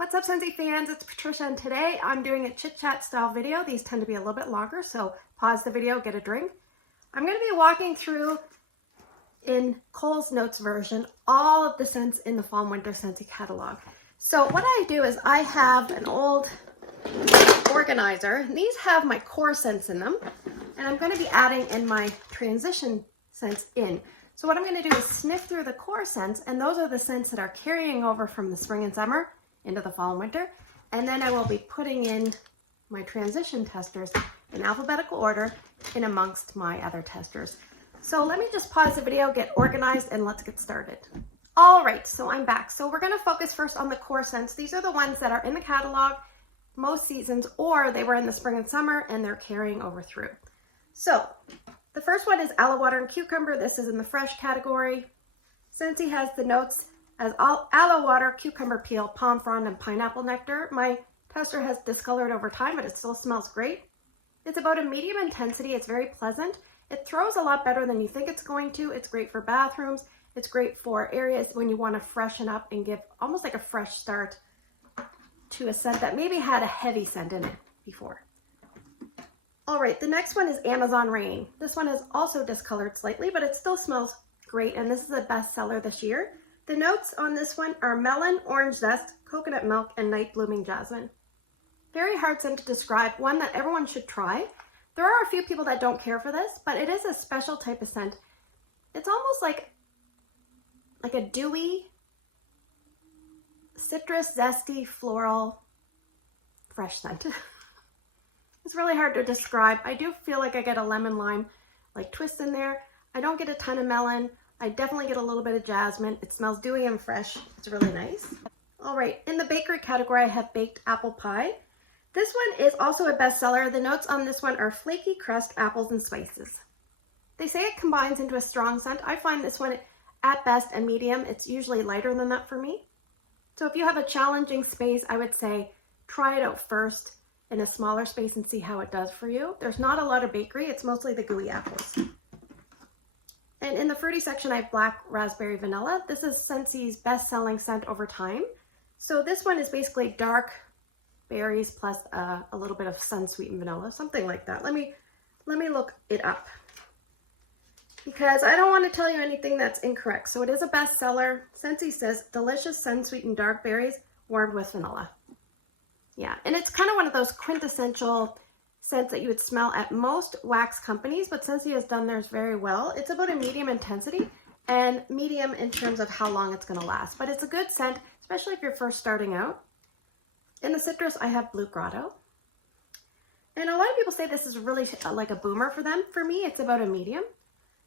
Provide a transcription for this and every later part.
What's up, Scentsy fans? It's Patricia, and today I'm doing a chit chat style video. These tend to be a little bit longer, so pause the video, get a drink. I'm going to be walking through, in Cole's Notes version, all of the scents in the Fall Winter Scentsy catalog. So what I do is I have an old organizer. These have my core scents in them, and I'm going to be adding in my transition scents in. So what I'm going to do is sniff through the core scents, and those are the scents that are carrying over from the spring and summer into the fall and winter. And then I will be putting in my transition testers in alphabetical order in amongst my other testers. So let me just pause the video, get organized, and let's get started. All right, so I'm back. So we're going to focus first on the core scents. These are the ones that are in the catalog most seasons, or they were in the spring and summer and they're carrying over through. So the first one is aloe water and cucumber. This is in the fresh category. Scentsy has the notes as aloe water, cucumber peel, palm frond, and pineapple nectar. My tester has discolored over time, but it still smells great. It's about a medium intensity. It's very pleasant. It throws a lot better than you think it's going to. It's great for bathrooms. It's great for areas when you want to freshen up and give almost like a fresh start to a scent that maybe had a heavy scent in it before. All right, the next one is Amazon Rain. This one is also discolored slightly, but it still smells great, and this is a bestseller this year. The notes on this one are melon, orange zest, coconut milk, and night blooming jasmine. Very hard scent to describe, one that everyone should try. There are a few people that don't care for this, but it is a special type of scent. It's almost like a dewy, citrus, zesty, floral, fresh scent. It's really hard to describe. I do feel like I get a lemon lime like twist in there. I don't get a ton of melon. I definitely get a little bit of jasmine. It smells dewy and fresh. It's really nice. All right, in the bakery category, I have baked apple pie. This one is also a bestseller. The notes on this one are flaky crust, apples, and spices. They say it combines into a strong scent. I find this one at best a medium. It's usually lighter than that for me. So if you have a challenging space, I would say try it out first in a smaller space and see how it does for you. There's not a lot of bakery. It's mostly the gooey apples. And in the fruity section, I have black raspberry vanilla. This is Scentsy's best-selling scent over time. So this one is basically dark berries plus a little bit of sun-sweetened vanilla, something like that. Let me look it up because I don't want to tell you anything that's incorrect. So it is a bestseller. Scentsy says delicious sun-sweetened dark berries warmed with vanilla. Yeah, and it's kind of one of those quintessential scents that you would smell at most wax companies, but Scentsy has done theirs very well. It's about a medium intensity and medium in terms of how long it's going to last, but it's a good scent, especially if you're first starting out. In the citrus, I have Blue Grotto, and a lot of people say this is really like a boomer for them. For me, it's about a medium.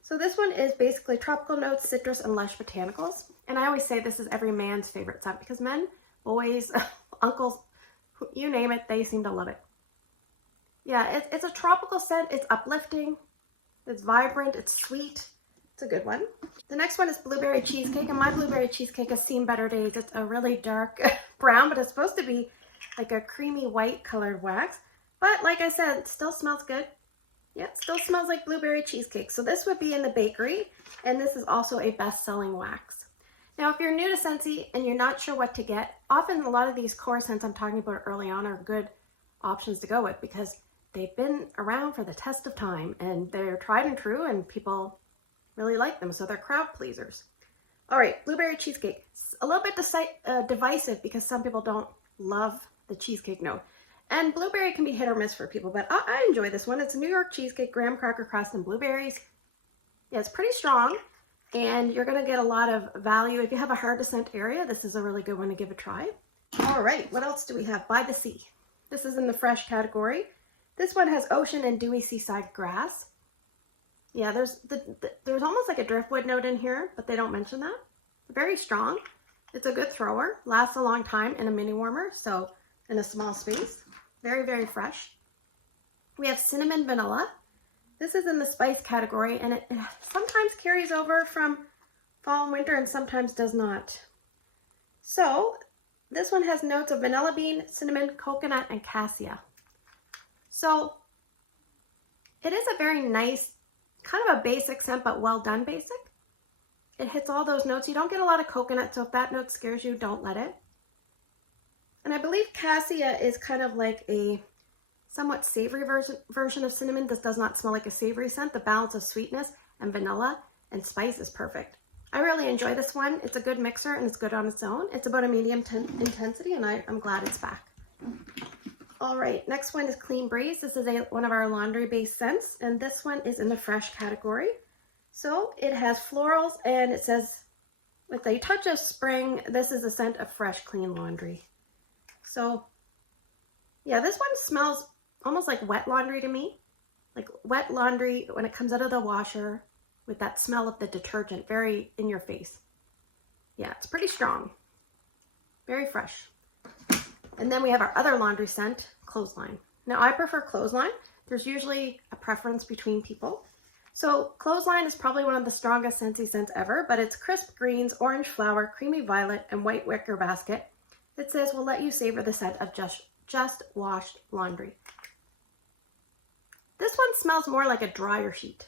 So this one is basically tropical notes, citrus, and lush botanicals, and I always say this is every man's favorite scent because men, boys, uncles, you name it, they seem to love it. Yeah, it's a tropical scent. It's uplifting, it's vibrant, it's sweet. It's a good one. The next one is blueberry cheesecake, and my blueberry cheesecake has seen better days. It's a really dark brown, but it's supposed to be like a creamy white colored wax. But like I said, it still smells good. Yeah, it still smells like blueberry cheesecake. So this would be in the bakery, and this is also a best-selling wax. Now, if you're new to Scentsy and you're not sure what to get, often a lot of these core scents I'm talking about early on are good options to go with because they've been around for the test of time and they're tried and true and people really like them, so they're crowd pleasers. All right, blueberry cheesecake. It's a little bit divisive because some people don't love the cheesecake note. And blueberry can be hit or miss for people, but I enjoy this one. It's New York cheesecake, graham cracker crust, and blueberries. Yeah, it's pretty strong and you're gonna get a lot of value. If you have a hard to scent area, this is a really good one to give a try. All right, what else do we have? By the Sea. This is in the fresh category. This one has ocean and dewy seaside grass. Yeah, there's almost like a driftwood note in here, but they don't mention that. Very strong. It's a good thrower. Lasts a long time in a mini warmer, so in a small space. Very, very fresh. We have cinnamon vanilla. This is in the spice category, and it sometimes carries over from fall and winter and sometimes does not. So this one has notes of vanilla bean, cinnamon, coconut, and cassia. So it is a very nice, kind of a basic scent, but well done basic. It hits all those notes. You don't get a lot of coconut, so if that note scares you, don't let it. And believe cassia is kind of like a somewhat savory version of cinnamon. This does not smell like a savory scent. The balance of sweetness and vanilla and spice is perfect. I really enjoy this one. It's a good mixer and it's good on its own. It's about a medium intensity, and I'm glad it's back. All right, next one is Clean Breeze. This is one of our laundry-based scents, and this one is in the fresh category. So it has florals, and it says, with a touch of spring, this is a scent of fresh, clean laundry. So yeah, this one smells almost like wet laundry to me. Like wet laundry when it comes out of the washer with that smell of the detergent, very in your face. Yeah, it's pretty strong, very fresh. And then we have our other laundry scent, Clothesline. Now I prefer Clothesline. There's usually a preference between people. So Clothesline is probably one of the strongest Scentsy scents ever, but it's crisp greens, orange flower, creamy violet, and white wicker basket. It says, we'll let you savor the scent of just washed laundry. This one smells more like a dryer sheet.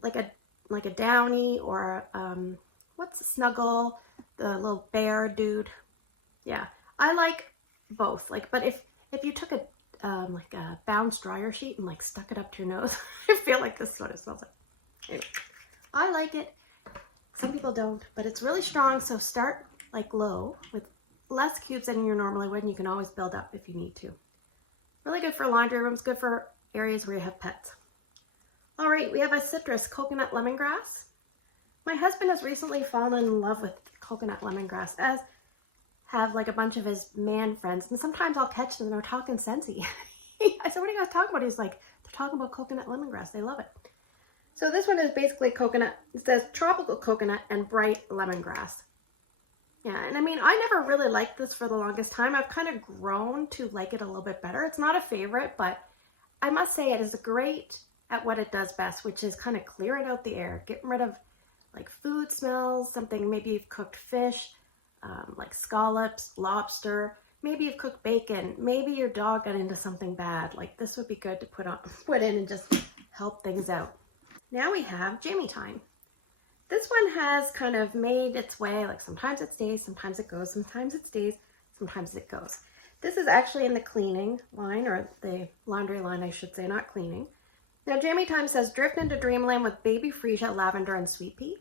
Like a Downy or what's a Snuggle, the little bear dude. Yeah, I like both. But if you took a like a bounce dryer sheet and stuck it up to your nose, I feel like this is what it smells like. Anyway, I like it. Some people don't, but it's really strong. So start low with less cubes than you normally would, and you can always build up if you need to. Really good for laundry rooms, good for areas where you have pets. All right, we have a citrus, coconut lemongrass. My husband has recently fallen in love with coconut lemongrass, as have a bunch of his man friends, and sometimes I'll catch them and they're talking Scentsy. I said, what are you guys talking about? He's like, they're talking about coconut lemongrass. They love it. So this one is basically coconut. It says tropical coconut and bright lemongrass. Yeah, and I mean, I never really liked this for the longest time. I've kind of grown to like it a little bit better. It's not a favorite, but I must say it is great at what it does best, which is kind of clearing out the air, getting rid of food smells, something maybe you've cooked fish, like scallops, lobster, maybe you've cooked bacon, maybe your dog got into something bad. This would be good to put in and just help things out. Now we have Jammy Time. This one has kind of made its way, sometimes it stays, sometimes it goes, sometimes it stays, sometimes it goes. This is actually in the cleaning line, or the laundry line, I should say, not cleaning. Now Jammy Time says, drift into dreamland with baby freesia, lavender, and sweet pea.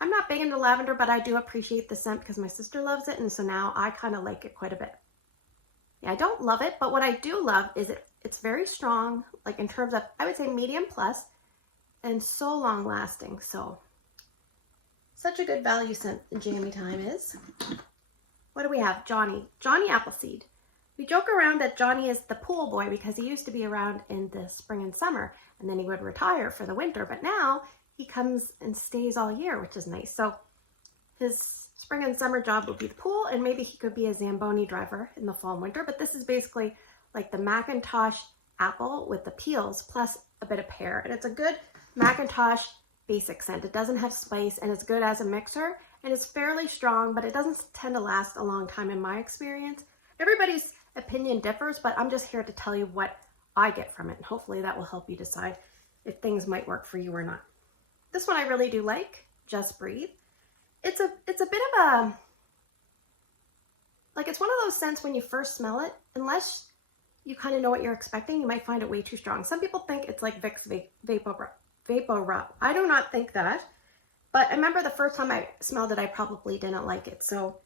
I'm not big into lavender, but I do appreciate the scent because my sister loves it, and so now I kind of like it quite a bit. Yeah, I don't love it, but what I do love is it's very strong, in terms of, I would say medium plus, and so long lasting. So such a good value scent Jammy Time is. What do we have? Johnny Appleseed. We joke around that Johnny is the pool boy because he used to be around in the spring and summer, and then he would retire for the winter, but now he comes and stays all year, which is nice. So his spring and summer job would be the pool, and maybe he could be a Zamboni driver in the fall and winter, but this is basically like the Macintosh apple with the peels plus a bit of pear, and it's a good Macintosh basic scent. It doesn't have spice, and it's good as a mixer, and it's fairly strong, but it doesn't tend to last a long time in my experience. Everybody's opinion differs, but I'm just here to tell you what I get from it, and hopefully that will help you decide if things might work for you or not. This one I really do like, Just Breathe. It's a bit of a, it's one of those scents when you first smell it, unless you kind of know what you're expecting, you might find it way too strong. Some people think it's like Vicks Vapor Rub. I do not think that, but I remember the first time I smelled it, I probably didn't like it. So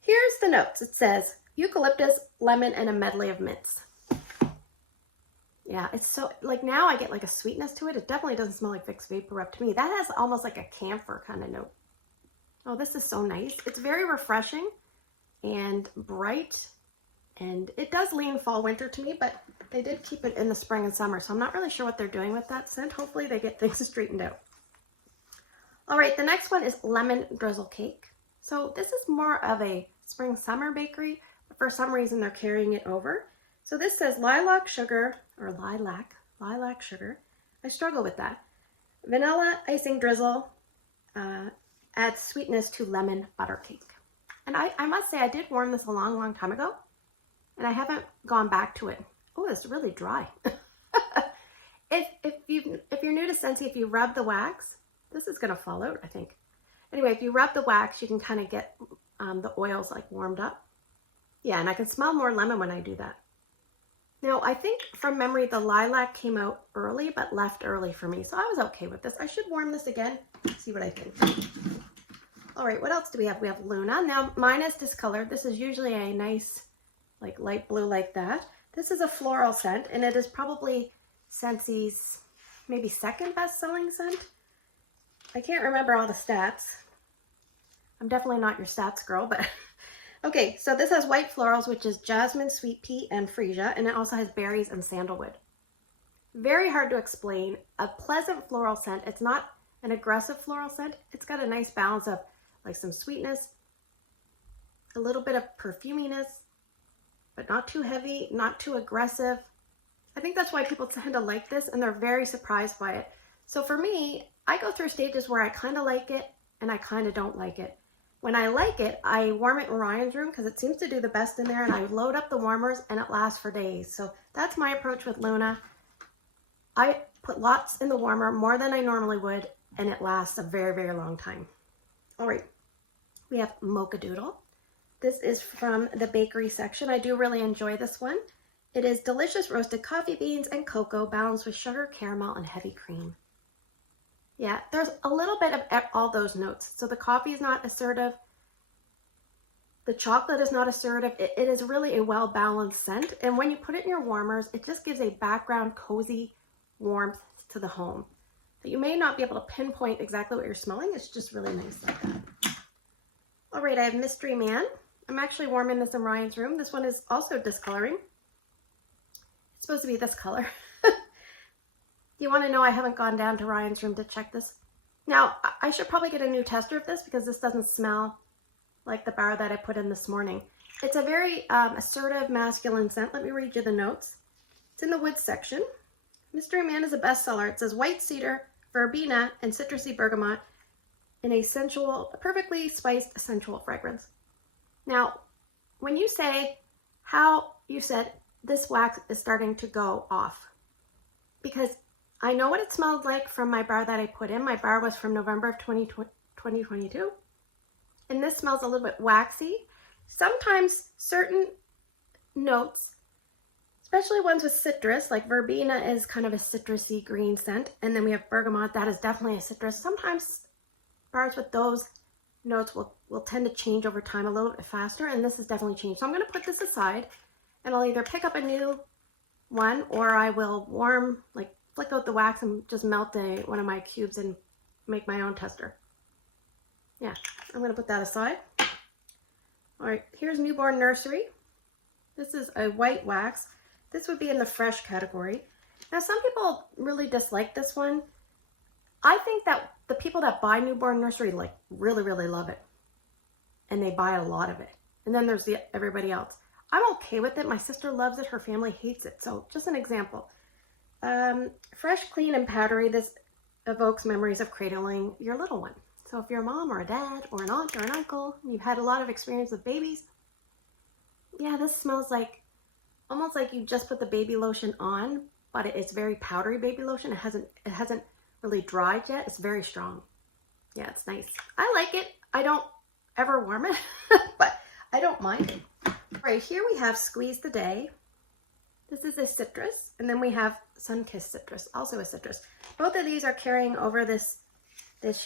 here's the notes. It says eucalyptus, lemon, and a medley of mints. Yeah, it's so, now I get a sweetness to it. It definitely doesn't smell like Vicks Vapor Rub to me. That has almost like a camphor kind of note. Oh, this is so nice. It's very refreshing and bright, and it does lean fall winter to me, but they did keep it in the spring and summer, so I'm not really sure what they're doing with that scent. Hopefully they get things straightened out. All right, the next one is Lemon Drizzle Cake. So this is more of a spring summer bakery, but for some reason they're carrying it over. So this says lilac sugar, or lilac sugar. I struggle with that. Vanilla icing drizzle adds sweetness to lemon butter cake. And I must say I did warm this a long time ago, and I haven't gone back to it. Oh, it's really dry. If you're new to Scentsy, if you rub the wax, this is gonna fall out, I think. Anyway, if you rub the wax, you can kind of get the oil's like warmed up. Yeah, and I can smell more lemon when I do that. Now, I think from memory, the lilac came out early, but left early for me. So I was okay with this. I should warm this again, see what I think. All right, what else do we have? We have Luna. Now, mine is discolored. This is usually a nice, like light blue like that. This is a floral scent, and it is probably Scentsy's maybe second best-selling scent. I can't remember all the stats. I'm definitely not your stats girl, but okay, so this has white florals, which is jasmine, sweet pea, and freesia, and it also has berries and sandalwood. Very hard to explain. A pleasant floral scent. It's not an aggressive floral scent. It's got a nice balance of like some sweetness, a little bit of perfuminess, but not too heavy, not too aggressive. I think that's why people tend to like this, and they're very surprised by it. So for me, I go through stages where I kind of like it and I kind of don't like it. When I like it, I warm it in Ryan's room because it seems to do the best in there, and I load up the warmers and it lasts for days. So that's my approach with Luna. I put lots in the warmer, more than I normally would, and it lasts a very, very long time. All right, we have Mocha Doodle. This is from the bakery section. I do really enjoy this one. It is delicious roasted coffee beans and cocoa balanced with sugar, caramel, and heavy cream. Yeah, there's a little bit of all those notes. So the coffee is not assertive. The chocolate is not assertive. It is really a well-balanced scent. And when you put it in your warmers, it just gives a background cozy warmth to the home. But you may not be able to pinpoint exactly what you're smelling. It's just really nice like that. All right, I have Mystery Man. I'm actually warming this in Ryan's room. This one is also discoloring. It's supposed to be this color. You want to know I haven't gone down to Ryan's room to check this. Now, I should probably get a new tester of this because this doesn't smell like the bar that I put in this morning. It's a very assertive, masculine scent. Let me read you the notes. It's in the wood section. Mystery Man is a bestseller. It says white cedar, verbena, and citrusy bergamot in a sensual, perfectly spiced, sensual fragrance. Now, when you say how you said this wax is starting to go off, because I know what it smelled like from my bar that I put in. My bar was from November of 2022. And this smells a little bit waxy. Sometimes certain notes, especially ones with citrus, like verbena is kind of a citrusy green scent. And then we have bergamot, that is definitely a citrus. Sometimes bars with those notes will tend to change over time a little bit faster. And this has definitely changed. So I'm going to put this aside and I'll either pick up a new one or I will warm, like flick out the wax and just melt one of my cubes and make my own tester. Yeah, I'm going to put that aside. All right, here's Newborn Nursery. This is a white wax. This would be in the fresh category. Now, some people really dislike this one. I think that the people that buy Newborn Nursery like really, really love it. And they buy a lot of it. And then there's everybody else. I'm okay with it. My sister loves it. Her family hates it. So just an example. Fresh, clean, and powdery. This evokes memories of cradling your little one. So if you're a mom or a dad or an aunt or an uncle, and you've had a lot of experience with babies, yeah, this smells like, almost like you just put the baby lotion on, but it's very powdery baby lotion. It hasn't really dried yet. It's very strong. Yeah, it's nice. I like it. I don't ever warm it, but I don't mind it. Right here we have Squeeze the Day. This is a citrus, and then we have Sun-Kissed Citrus, also a citrus. Both of these are carrying over this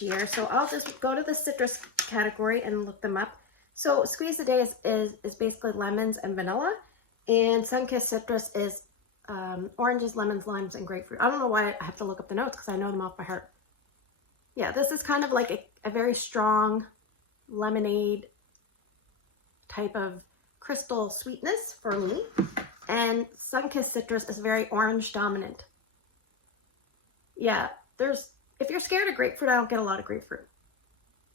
year, so I'll just go to the citrus category and look them up. So Squeeze the Day is basically lemons and vanilla, and Sun-Kissed Citrus is oranges, lemons, limes, and grapefruit. I don't know why I have to look up the notes because I know them off by heart. Yeah, this is kind of like a very strong lemonade type of crystal sweetness for me. And Sun-Kissed Citrus is very orange dominant. Yeah, if you're scared of grapefruit, I don't get a lot of grapefruit.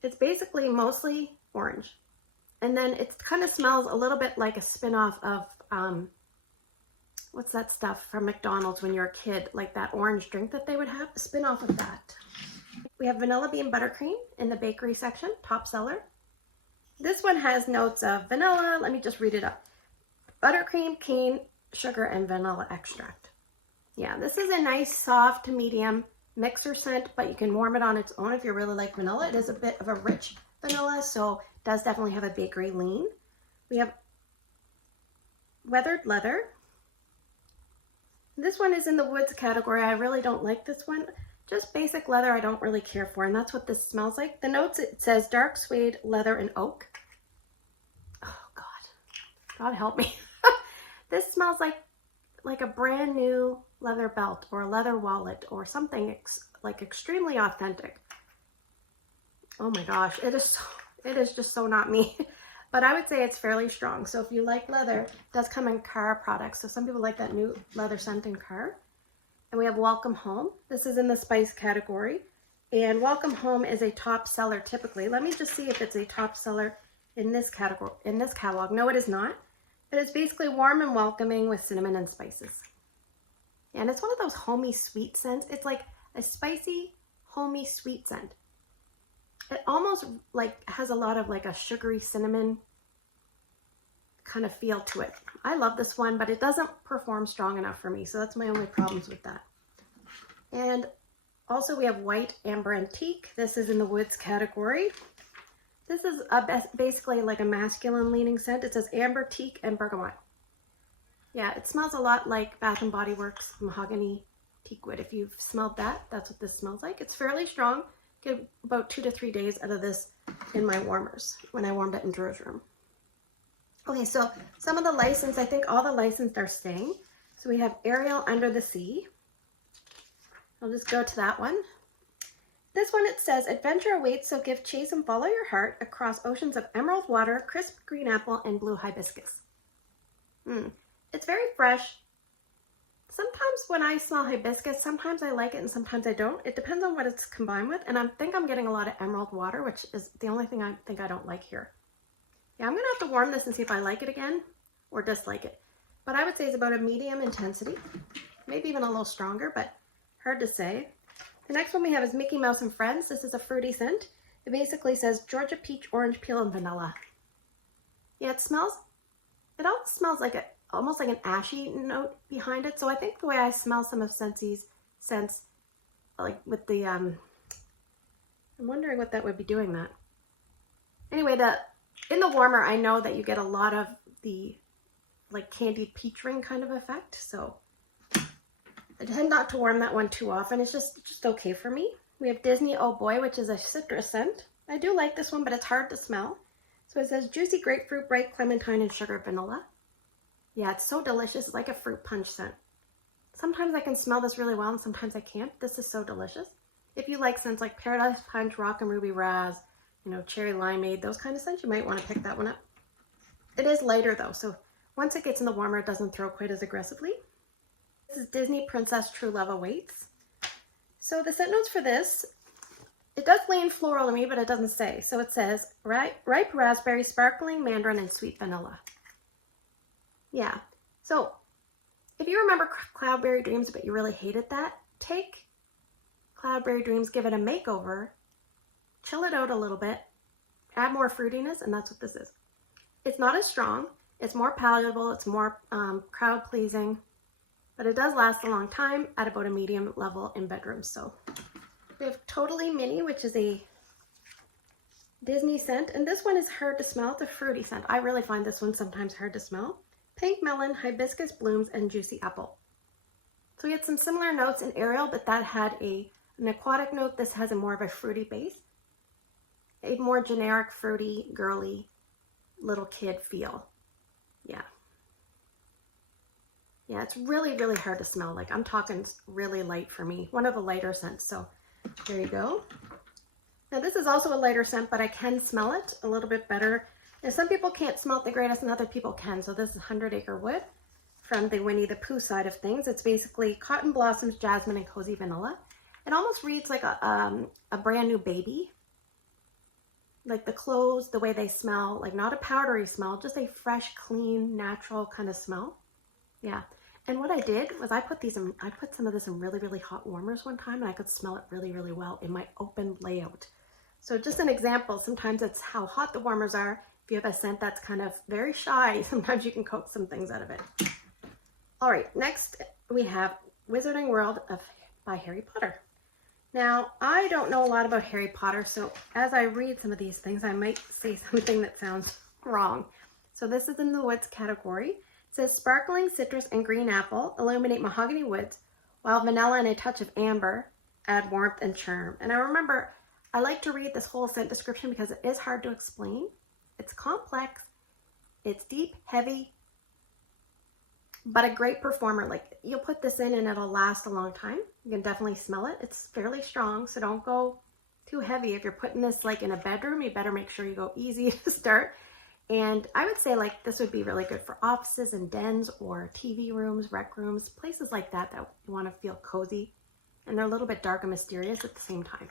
It's basically mostly orange. And then it kind of smells a little bit like a spin-off of, what's that stuff from McDonald's when you're a kid, like that orange drink that they would have, a spin-off of that. We have Vanilla Bean Buttercream in the bakery section, top seller. This one has notes of vanilla, let me just read it up. Buttercream, cane, sugar, and vanilla extract. Yeah, this is a nice soft to medium mixer scent, but you can warm it on its own if you really like vanilla. It is a bit of a rich vanilla, so Does definitely have a bakery lean. We have weathered leather. This one is in the woods category. I really don't like this one. Just basic leather I don't really care for, and that's what this smells like. The notes, it says dark suede, leather, and oak. Oh God, God help me. This smells like a brand new leather belt or a leather wallet or something like extremely authentic. Oh my gosh, it is just so not me. But I would say it's fairly strong. So if you like leather, it does come in car products. So some people like that new leather scent in car. And we have Welcome Home. This is in the spice category. And Welcome Home is a top seller typically. Let me just see if it's a top seller in this category, in this catalog. No, it is not. But it's basically warm and welcoming with cinnamon and spices. And it's one of those homey sweet scents. It's like a spicy, homey sweet scent. It almost like has a lot of like a sugary cinnamon kind of feel to it. I love this one, but it doesn't perform strong enough for me. So that's my only problems with that. And also we have White Amber Antique. This is in the woods category. This is basically like a masculine leaning scent. It says Amber, Teak, and Bergamot. Yeah, it smells a lot like Bath & Body Works Mahogany Teak Wood. If you've smelled that, that's what this smells like. It's fairly strong. Get about 2 to 3 days out of this in my warmers when I warmed it in Drew's room. Okay, so some of the license, I think all the licensed are staying. So we have Ariel Under the Sea. I'll just go to that one. This one, it says, adventure awaits, so give chase and follow your heart across oceans of emerald water, crisp green apple, and blue hibiscus. It's very fresh. Sometimes when I smell hibiscus, sometimes I like it and sometimes I don't. It depends on what it's combined with. And I think I'm getting a lot of emerald water, which is the only thing I think I don't like here. Yeah, I'm going to have to warm this and see if I like it again or dislike it. But I would say it's about a medium intensity, maybe even a little stronger, but hard to say. The next one we have is Mickey Mouse and Friends. This is a fruity scent. It basically says Georgia peach, orange peel, and vanilla. Yeah, it all smells like almost like an ashy note behind it. So I think the way I smell some of Scentsy's scents, like with the, I'm wondering what that would be doing that. Anyway, in the warmer, I know that you get a lot of the like candied peach ring kind of effect. So I tend not to warm that one too often. It's just okay for me. We have Disney Oh Boy, which is a citrus scent. I do like this one, but it's hard to smell. So it says juicy grapefruit, bright clementine, and sugar vanilla. Yeah, it's so delicious. It's like a fruit punch scent. Sometimes I can smell this really well and sometimes I can't. This is so delicious. If you like scents like Paradise Punch, Rock and Ruby Raz, Cherry Limeade, those kind of scents, you might want to pick that one up. It is lighter though, so once it gets in the warmer, it doesn't throw quite as aggressively. This is Disney Princess True Love Awaits. So the scent notes for this, it does lean floral to me, but it doesn't say. So it says ripe raspberry, sparkling mandarin, and sweet vanilla. Yeah, so if you remember Cloudberry Dreams, but you really hated that, take Cloudberry Dreams, give it a makeover, chill it out a little bit, add more fruitiness, and that's what this is. It's not as strong, it's more palatable, it's more crowd-pleasing, but it does last a long time at about a medium level in bedrooms. So we have Totally Mini, which is a Disney scent, and this one is hard to smell. It's a fruity scent. I really find this one sometimes hard to smell. Pink melon, hibiscus blooms, and juicy apple. So we had some similar notes in Ariel, but that had an aquatic note. This has a more of a fruity base. A more generic, fruity, girly, little kid feel. Yeah. Yeah, it's really, really hard to smell. Like, I'm talking really light for me. One of the lighter scents. So there you go. Now this is also a lighter scent, but I can smell it a little bit better. And some people can't smell it the greatest and other people can. So this is 100 Acre Wood from the Winnie the Pooh side of things. It's basically cotton blossoms, jasmine, and cozy vanilla. It almost reads like a brand new baby. Like the clothes, the way they smell, like not a powdery smell, just a fresh, clean, natural kind of smell. Yeah. And what I did was I put some of this in really, really hot warmers one time and I could smell it really, really well in my open layout. So just an example, sometimes it's how hot the warmers are. If you have a scent that's kind of very shy, sometimes you can coax some things out of it. All right, next we have Wizarding World by Harry Potter. Now, I don't know a lot about Harry Potter, so as I read some of these things, I might say something that sounds wrong. So this is in the woods category. It says sparkling citrus and green apple illuminate mahogany woods, while vanilla and a touch of amber add warmth and charm. And I remember, I like to read this whole scent description because it is hard to explain. It's complex, it's deep, heavy, but a great performer. Like, you'll put this in and it'll last a long time. You can definitely smell it. It's fairly strong, so don't go too heavy. If you're putting this like in a bedroom, you better make sure you go easy to start. And I would say like this would be really good for offices and dens or TV rooms, rec rooms, places like that that you want to feel cozy. And they're a little bit dark and mysterious at the same time.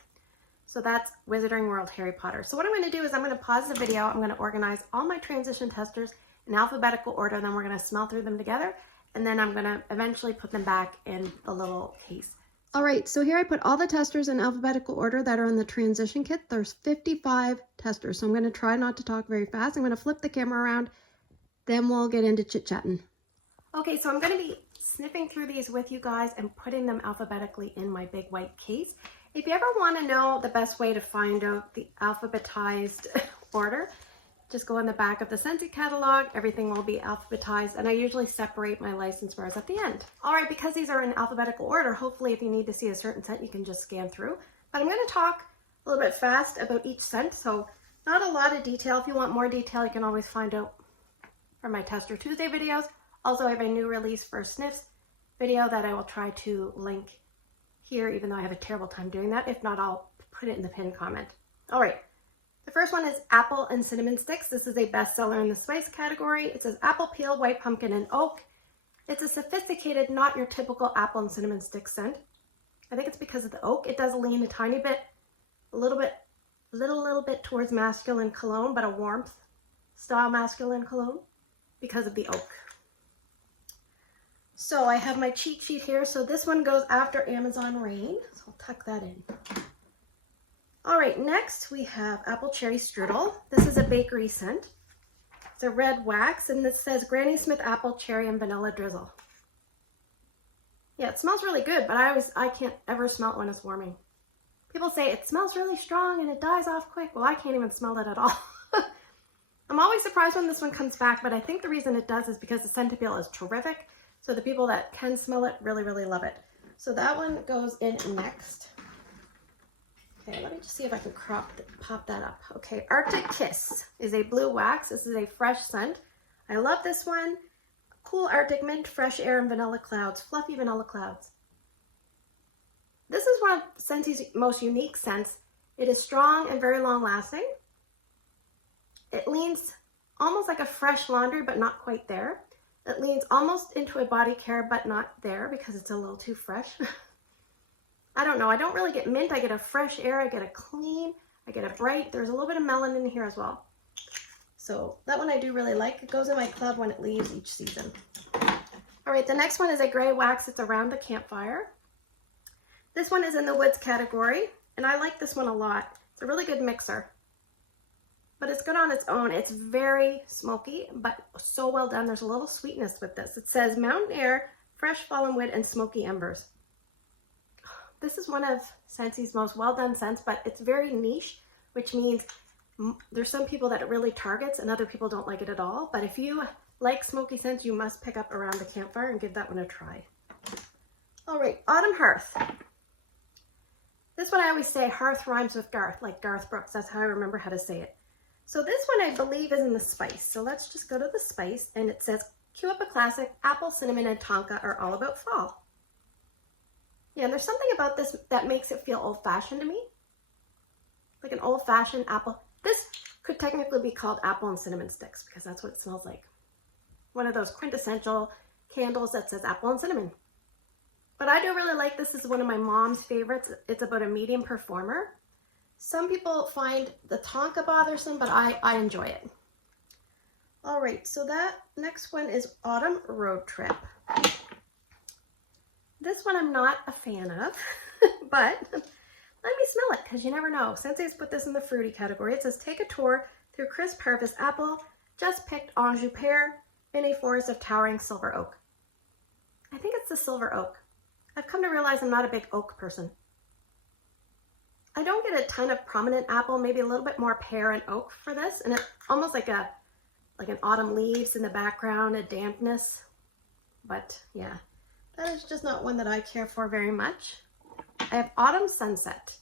So that's Wizarding World Harry Potter. So what I'm going to do is I'm going to pause the video. I'm going to organize all my transition testers in alphabetical order. Then we're going to smell through them together. And then I'm going to eventually put them back in the little case. All right, so here I put all the testers in alphabetical order that are in the transition kit. There's 55 testers, so I'm going to try not to talk very fast. I'm going to flip the camera around, then we'll get into chit-chatting. Okay, so I'm going to be sniffing through these with you guys and putting them alphabetically in my big white case. If you ever want to know the best way to find out the alphabetized order, just go in the back of the Scentsy catalog. Everything will be alphabetized, and I usually separate my license bars at the end. All right, because these are in alphabetical order, hopefully if you need to see a certain scent, you can just scan through. But I'm going to talk a little bit fast about each scent, so not a lot of detail. If you want more detail, you can always find out from my Tester Tuesday videos. Also, I have a new release for Sniffs video that I will try to link here, even though I have a terrible time doing that. If not, I'll put it in the pinned comment. All right. The first one is Apple and Cinnamon Sticks. This is a bestseller in the spice category. It says apple peel, white pumpkin, and oak. It's a sophisticated, not your typical apple and cinnamon stick scent. I think it's because of the oak. It does lean a tiny bit, a little bit towards masculine cologne, but a warmth style masculine cologne because of the oak. So I have my cheat sheet here. So this one goes after Amazon Rain. So I'll tuck that in. All right, next we have Apple Cherry Strudel. This is a bakery scent. It's a red wax, and this says Granny Smith Apple Cherry and Vanilla Drizzle. Yeah, it smells really good, but I can't ever smell it when it's warming. People say it smells really strong and it dies off quick. Well, I can't even smell it at all. I'm always surprised when this one comes back, but I think the reason it does is because the scent appeal is terrific. So the people that can smell it really, really love it. So that one goes in next. Okay, let me just see if I can pop that up. Okay, Arctic Kiss is a blue wax. This is a fresh scent. I love this one. Cool Arctic mint, fresh air, and vanilla clouds, fluffy vanilla clouds. This is one of Scentsy's most unique scents. It is strong and very long lasting. It leans almost like a fresh laundry, but not quite there. It leans almost into a body care, but not there because it's a little too fresh. I don't know. I don't really get mint. I get a fresh air. I get a clean. I get a bright. There's a little bit of melon in here as well. So that one I do really like. It goes in my club when it leaves each season. All right, the next one is a gray wax. It's around the campfire. This one is in the woods category, and I like this one a lot. It's a really good mixer, but it's good on its own. It's very smoky, but so well done. There's a little sweetness with this. It says mountain air, fresh fallen wood, and smoky embers. This is one of Scentsy's most well done scents, but it's very niche, which means there's some people that it really targets and other people don't like it at all. But if you like smoky scents, you must pick up around the campfire and give that one a try. All right, Autumn Hearth. This one I always say hearth rhymes with Garth, like Garth Brooks. That's how I remember how to say it. So this one I believe is in the spice. So let's just go to the spice, and it says cue up a classic. Apple, cinnamon, and tonka are all about fall. Yeah, and there's something about this that makes it feel old-fashioned to me. Like an old-fashioned apple. This could technically be called apple and cinnamon sticks because that's what it smells like. One of those quintessential candles that says apple and cinnamon. But I do really like this. This is one of my mom's favorites. It's about a medium performer. Some people find the tonka bothersome, but I enjoy it. All right, so that next one is Autumn Road Trip. This one I'm not a fan of, but let me smell it because you never know. Scentsy's put this in the fruity category. It says take a tour through crisp harvest apple, just picked Anjou pear in a forest of towering silver oak. I think it's the silver oak. I've come to realize I'm not a big oak person. I don't get a ton of prominent apple, maybe a little bit more pear and oak for this. And it's almost like an autumn leaves in the background, a dampness. But yeah, that is just not one that I care for very much. I have Autumn Sunset.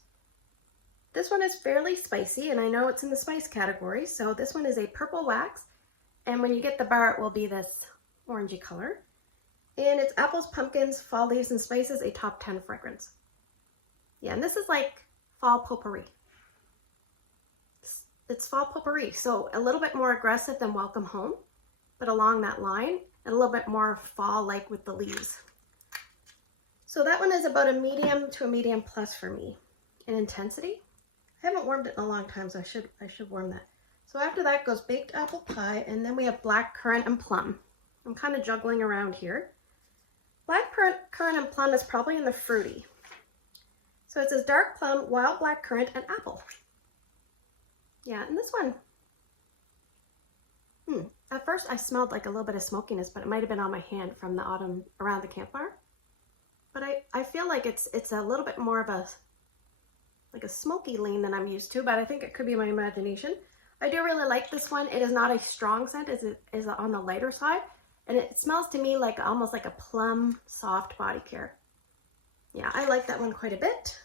This one is fairly spicy, and I know it's in the spice category. So this one is a purple wax. And when you get the bar, it will be this orangey color. And it's apples, pumpkins, fall leaves, and spices, a top 10 fragrance. Yeah, and this is like fall potpourri. It's fall potpourri, so a little bit more aggressive than Welcome Home, but along that line, and a little bit more fall-like with the leaves. So that one is about a medium to a medium plus for me in intensity. I haven't warmed it in a long time, so I should warm that. So after that goes baked apple pie, and then we have black currant and plum. I'm kind of juggling around here. Black currant and plum is probably in the fruity. So it says dark plum, wild black currant, and apple. Yeah, and this one, at first I smelled like a little bit of smokiness, but it might have been on my hand from the autumn around the campfire. But I feel like it's a little bit more of a smoky lean than I'm used to, but I think it could be my imagination. I do really like this one. It is not a strong scent, it is on the lighter side, and it smells to me like almost like a plum soft body care. Yeah, I like that one quite a bit.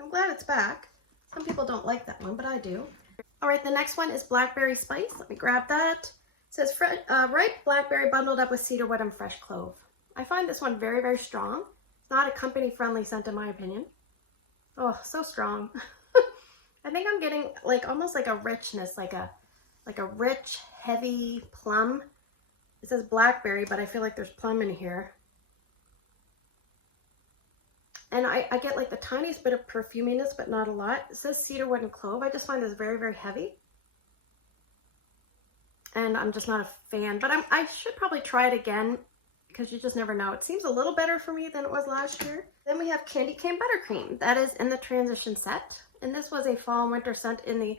I'm glad it's back. Some people don't like that one, but I do. All right, the next one is Blackberry Spice. Let me grab that. It says ripe blackberry bundled up with cedarwood and fresh clove. I find this one very, very strong. It's not a company-friendly scent in my opinion. Oh, so strong. I think I'm getting like almost like a richness, like a rich, heavy plum. It says blackberry, but I feel like there's plum in here. And I get like the tiniest bit of perfuminess, but not a lot. It says cedarwood and clove. I just find this very, very heavy. And I'm just not a fan, but I should probably try it again because you just never know. It seems a little better for me than it was last year. Then we have Candy Cane Buttercream. That is in the transition set. And this was a fall and winter scent in the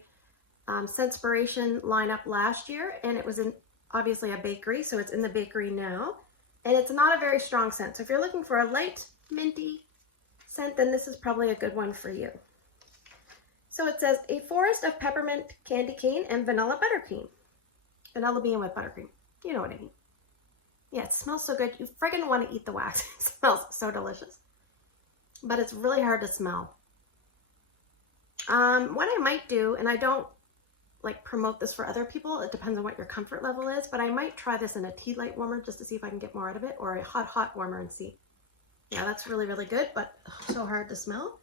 Scentspiration lineup last year. And it was in obviously a bakery, so it's in the bakery now. And it's not a very strong scent. So if you're looking for a light, minty scent, then this is probably a good one for you. So it says a forest of peppermint, candy cane, and vanilla buttercream. Vanilla bean with buttercream. You know what I mean. Yeah, it smells so good. You friggin' want to eat the wax. It smells so delicious. But it's really hard to smell. What I might do, and I don't like promote this for other people, it depends on what your comfort level is, but I might try this in a tea light warmer just to see if I can get more out of it, or a hot warmer and see. Yeah, that's really, really good, but so hard to smell.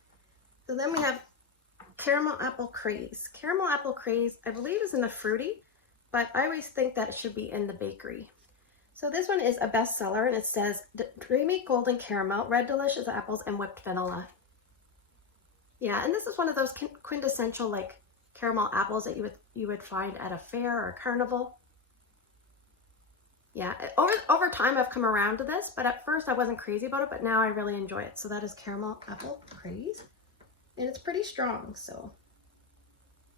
So then we have Caramel Apple Craze. Caramel Apple Craze, I believe, is in the fruity, but I always think that it should be in the bakery. So this one is a bestseller, and it says dreamy golden caramel, red delicious apples, and whipped vanilla. Yeah, and this is one of those quintessential like caramel apples that you would find at a fair or a carnival. Yeah, over time I've come around to this, but at first I wasn't crazy about it, but now I really enjoy it. So that is Caramel Apple Craze, and it's pretty strong. So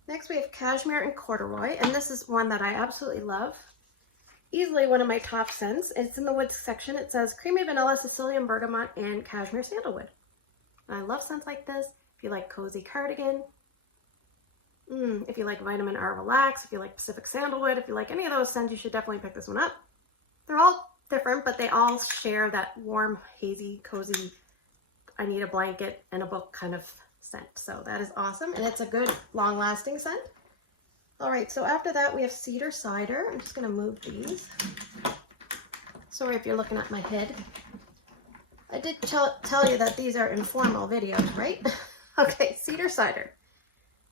next we have Cashmere and Corduroy, and this is one that I absolutely love. Easily one of my top scents. It's in the wood section. It says creamy vanilla, Sicilian bergamot, and cashmere sandalwood. And I love scents like this. If you like cozy cardigan, if you like vitamin R relax, if you like Pacific sandalwood, if you like any of those scents, you should definitely pick this one up. They're all different, but they all share that warm, hazy, cozy, I need a blanket and a book kind of scent. So that is awesome, and it's a good long-lasting scent. All right, so after that we have Cedar Cider. I'm just gonna move these. Sorry if you're looking at my head. I did tell you that these are informal videos, right? Okay, Cedar Cider.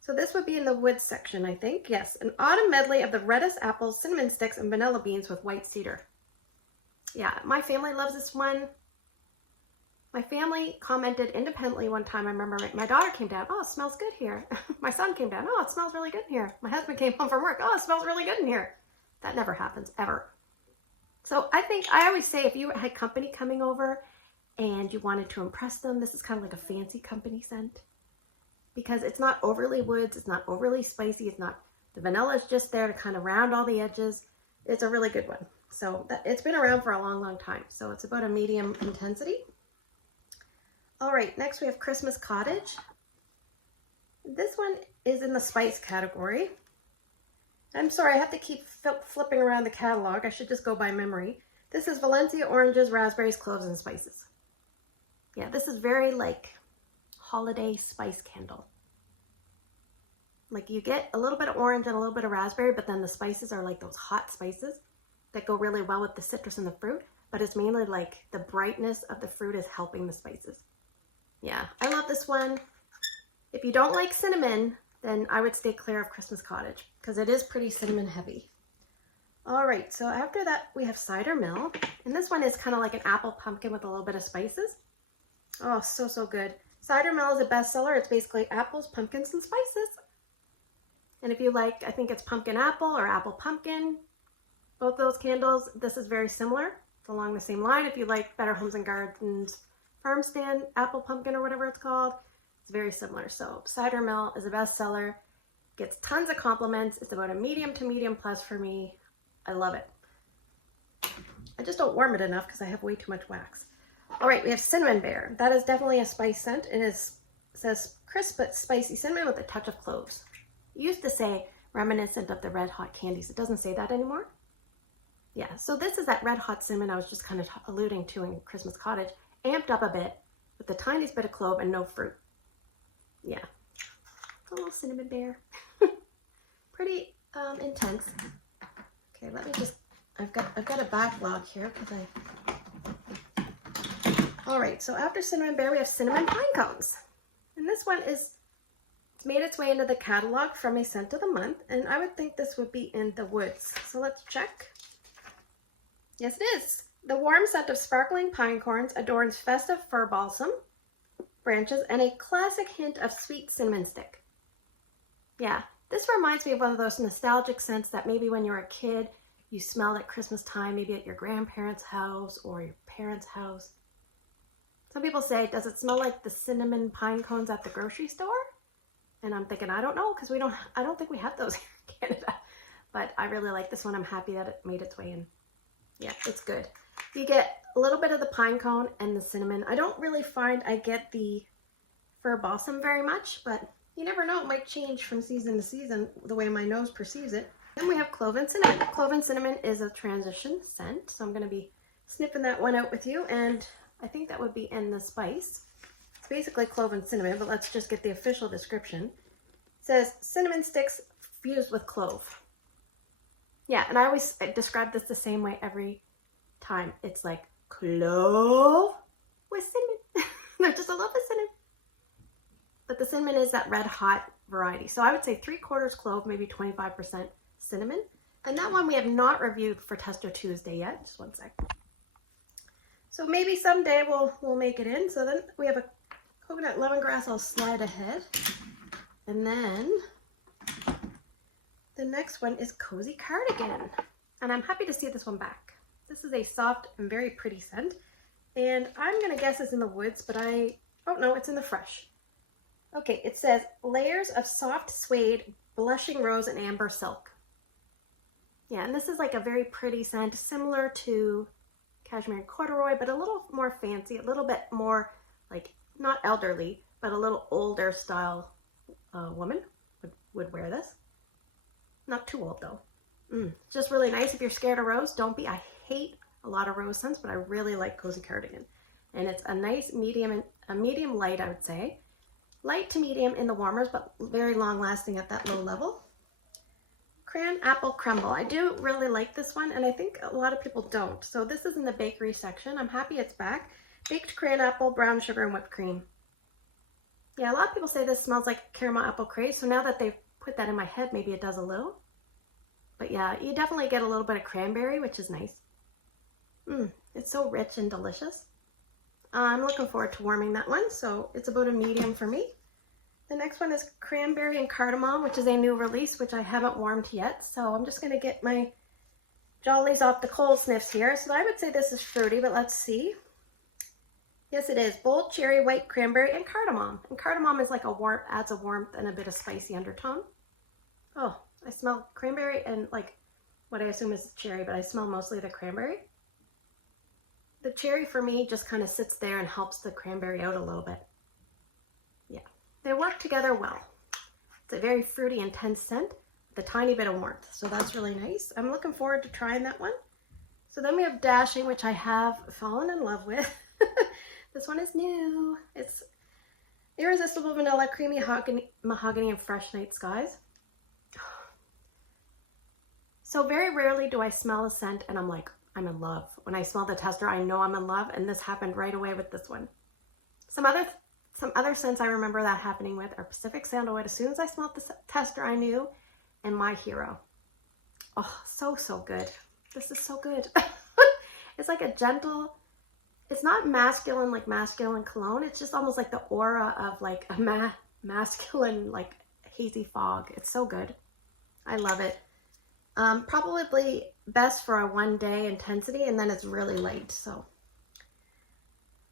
So this would be in the wood section, I think. Yes, an autumn medley of the reddest apples, cinnamon sticks, and vanilla beans with white cedar. Yeah, my family loves this one. My family commented independently one time. I remember my daughter came down. Oh, it smells good here. My son came down. Oh, it smells really good in here. My husband came home from work. Oh, it smells really good in here. That never happens, ever. So I always say if you had company coming over and you wanted to impress them, this is kind of like a fancy company scent. Because it's not overly woods, it's not overly spicy, the vanilla is just there to kind of round all the edges. It's a really good one. So it's been around for a long, long time. So it's about a medium intensity. All right, next we have Christmas Cottage. This one is in the spice category. I'm sorry, I have to keep flipping around the catalog. I should just go by memory. This is Valencia oranges, raspberries, cloves, and spices. Yeah, this is very like holiday spice candle. Like you get a little bit of orange and a little bit of raspberry, but then the spices are like those hot spices that go really well with the citrus and the fruit. But it's mainly like the brightness of the fruit is helping the spices. Yeah, I love this one. If you don't like cinnamon, then I would stay clear of Christmas Cottage because it is pretty cinnamon heavy. All right, so after that we have Cider Mill, and this one is kind of like an apple pumpkin with a little bit of spices. Oh, so good. Cider Mill is a bestseller. It's basically apples, pumpkins, and spices. And if you like, I think it's pumpkin apple or apple pumpkin, both those candles, this is very similar. It's along the same line. If you like Better Homes and Gardens Farm Stand apple pumpkin or whatever it's called, it's very similar. So Cider Mill is a bestseller, gets tons of compliments. It's about a medium to medium plus for me. I love it. I just don't warm it enough because I have way too much wax. All right, we have Cinnamon Bear. That is definitely a spice scent. It says crisp but spicy cinnamon with a touch of cloves. It used to say reminiscent of the Red Hot candies. It doesn't say that anymore. Yeah, so this is that red hot cinnamon I was just kind of alluding to in Christmas Cottage, amped up a bit with the tiniest bit of clove and no fruit. Yeah, a little cinnamon bear. Pretty intense. Okay, let me just, I've got a backlog here because all right, so after Cinnamon Bear, we have Cinnamon Pine Cones. And this one it's made its way into the catalog from a scent of the month, and I would think this would be in the woods. So let's check. Yes, it is. The warm scent of sparkling pine cones adorns festive fir balsam branches and a classic hint of sweet cinnamon stick. Yeah, this reminds me of one of those nostalgic scents that maybe when you were a kid, you smelled at Christmas time, maybe at your grandparents' house or your parents' house. Some people say, does it smell like the cinnamon pine cones at the grocery store? And I'm thinking, I don't know, because I don't think we have those here in Canada. But I really like this one. I'm happy that it made its way in. Yeah, it's good. You get a little bit of the pine cone and the cinnamon. I don't really find I get the fir balsam very much, but you never know. It might change from season to season the way my nose perceives it. Then we have clove and cinnamon. Clove and cinnamon is a transition scent, so I'm going to be sniffing that one out with you, and I think that would be in the spice. It's basically clove and cinnamon, but let's just get the official description. It says cinnamon sticks fused with clove. Yeah, and I always describe this the same way every time. It's like clove with cinnamon. There's just a little bit of cinnamon. But the cinnamon is that red hot variety. So I would say 3/4 clove, maybe 25% cinnamon. And that one we have not reviewed for Tester Tuesday yet. Just one sec. So maybe someday we'll make it in. So then we have a coconut lemongrass. I'll slide ahead. And then the next one is Cozy Cardigan. And I'm happy to see this one back. This is a soft and very pretty scent. And I'm going to guess it's in the woods, but oh no, it's in the fresh. Okay, it says layers of soft suede, blushing rose, and amber silk. Yeah, and this is like a very pretty scent, similar to Cashmere and Corduroy, but a little more fancy, a little bit more like, not elderly, but a little older style woman would wear this. Not too old though. Just really nice. If you're scared of rose, don't be. I hate a lot of rose scents, but I really like Cozy Cardigan. And it's a nice medium light, I would say. Light to medium in the warmers, but very long lasting at that low level. Cran Apple Crumble. I do really like this one, and I think a lot of people don't. So this is in the bakery section. I'm happy it's back. Baked cran apple, brown sugar, and whipped cream. Yeah, a lot of people say this smells like caramel apple craze. So now that they've put that in my head, maybe it does a little. But yeah, you definitely get a little bit of cranberry, which is nice. It's so rich and delicious. I'm looking forward to warming that one, so it's about a medium for me. The next one is Cranberry and Cardamom, which is a new release, which I haven't warmed yet. So I'm just going to get my jollies off the cold sniffs here. So I would say this is fruity, but let's see. Yes, it is. Bold cherry, white cranberry, and cardamom. And cardamom is like adds a warmth and a bit of spicy undertone. Oh, I smell cranberry and like what I assume is cherry, but I smell mostly the cranberry. The cherry for me just kind of sits there and helps the cranberry out a little bit. Yeah, they work together well. It's a very fruity, intense scent with a tiny bit of warmth. So that's really nice. I'm looking forward to trying that one. So then we have Dashing, which I have fallen in love with. This one is new. It's Irresistible Vanilla, Creamy Mahogany, and Fresh Night Skies. So very rarely do I smell a scent and I'm like, I'm in love. When I smell the tester, I know I'm in love, and this happened right away with this one. Some other scents I remember that happening with are Pacific Sandalwood. As soon as I smelled the tester, I knew, and My Hero. Oh, so good. This is so good. It's like a gentle, it's not masculine like masculine cologne. It's just almost like the aura of like a masculine like hazy fog. It's so good. I love it. Probably best for a 1-day intensity, and then it's really light. So,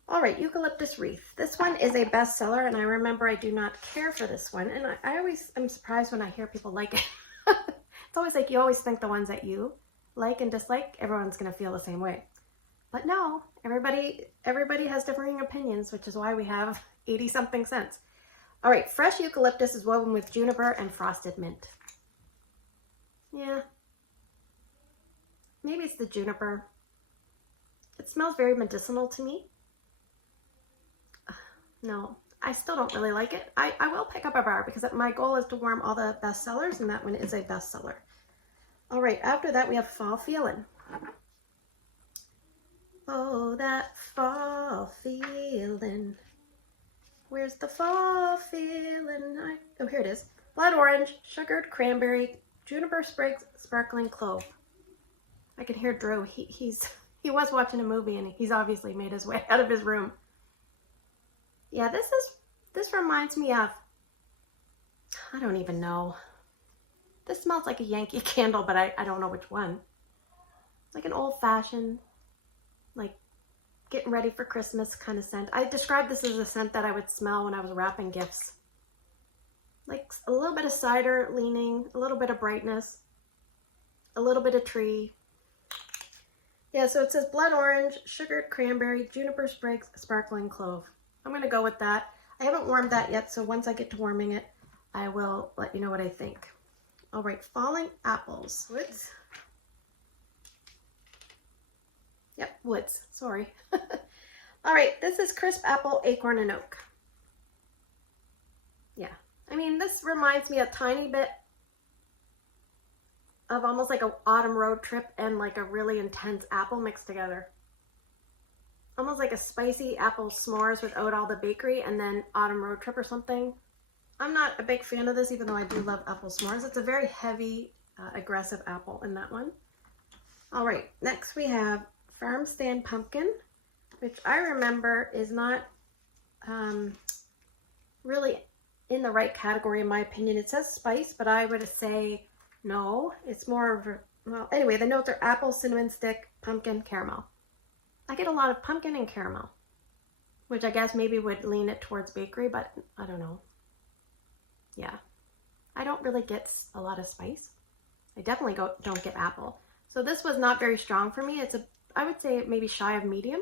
all right, Eucalyptus Wreath. This one is a bestseller, and I remember I do not care for this one, and I always am surprised when I hear people like it. It's always like you always think the ones that you like and dislike, everyone's gonna feel the same way. But no, everybody has differing opinions, which is why we have 80-something scents. All right, fresh eucalyptus is woven with juniper and frosted mint. Yeah. Maybe it's the juniper. It smells very medicinal to me. No, I still don't really like it. I will pick up a bar because my goal is to warm all the bestsellers, and that one is a bestseller. All right, after that we have Fall Feelin'. Oh, that fall feeling. Where's the fall feeling? Oh, here it is. Blood orange, sugared cranberry, juniper sprigs, sparkling clove. I can hear Drew. He was watching a movie, and he's obviously made his way out of his room. Yeah, this reminds me of, I don't even know. This smells like a Yankee Candle, but I don't know which one. Like an old-fashioned, like getting ready for Christmas kind of scent. I described this as a scent that I would smell when I was wrapping gifts. Like a little bit of cider leaning, a little bit of brightness, a little bit of tree. Yeah, so it says blood orange, sugared cranberry, juniper sprigs, sparkling clove. I'm going to go with that. I haven't warmed that yet, so once I get to warming it, I will let you know what I think. All right, Falling Apples. Woods. Yep, woods. Sorry. All right, this is Crisp Apple, Acorn, and Oak. Yeah, I mean, this reminds me a tiny bit of almost like an autumn road trip and like a really intense apple mixed together. Almost like a spicy apple s'mores without all the bakery, and then autumn road trip or something. I'm not a big fan of this, even though I do love apple s'mores. It's a very heavy, aggressive apple in that one. All right, next we have Farm Stand Pumpkin, which I remember is not really in the right category in my opinion. It says spice, but I would say no. It's more of a, well, anyway, the notes are apple, cinnamon stick, pumpkin, caramel. I get a lot of pumpkin and caramel, which I guess maybe would lean it towards bakery, but I don't know. Yeah, I don't really get a lot of spice. I definitely don't get apple. So this was not very strong for me. It's I would say maybe shy of medium.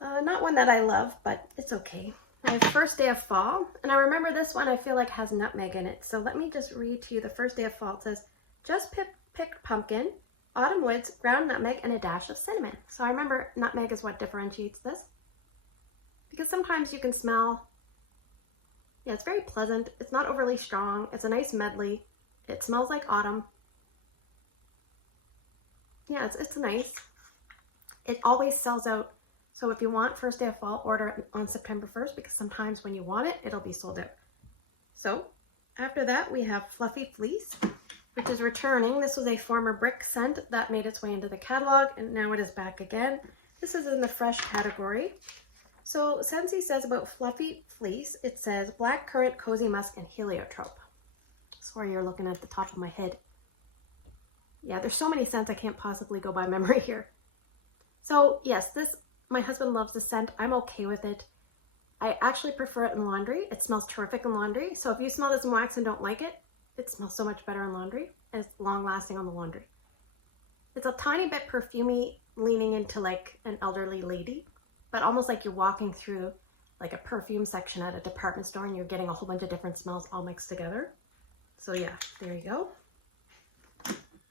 Not one that I love, but it's okay. I have First Day of Fall, and I remember this one I feel like has nutmeg in it. So let me just read to you the First Day of Fall. It says, just picked pumpkin, autumn woods, ground nutmeg, and a dash of cinnamon. So I remember nutmeg is what differentiates this. Because sometimes you can smell, yeah, it's very pleasant. It's not overly strong. It's a nice medley. It smells like autumn. Yeah, it's nice. It always sells out. So if you want First Day of Fall, order it on September 1st, because sometimes when you want it, it'll be sold out. So after that, we have Fluffy Fleece, which is returning. This was a former brick scent that made its way into the catalog, and now it is back again. This is in the fresh category. So Scentsy says about Fluffy Fleece, it says black currant, cozy musk, and heliotrope. Sorry, you're looking at the top of my head. Yeah, there's so many scents I can't possibly go by memory here. So yes, my husband loves the scent. I'm okay with it. I actually prefer it in laundry. It smells terrific in laundry. So if you smell this in wax and don't like it, it smells so much better in laundry, and it's long lasting on the laundry. It's a tiny bit perfumey, leaning into like an elderly lady, but almost like you're walking through like a perfume section at a department store and you're getting a whole bunch of different smells all mixed together. So yeah, there you go.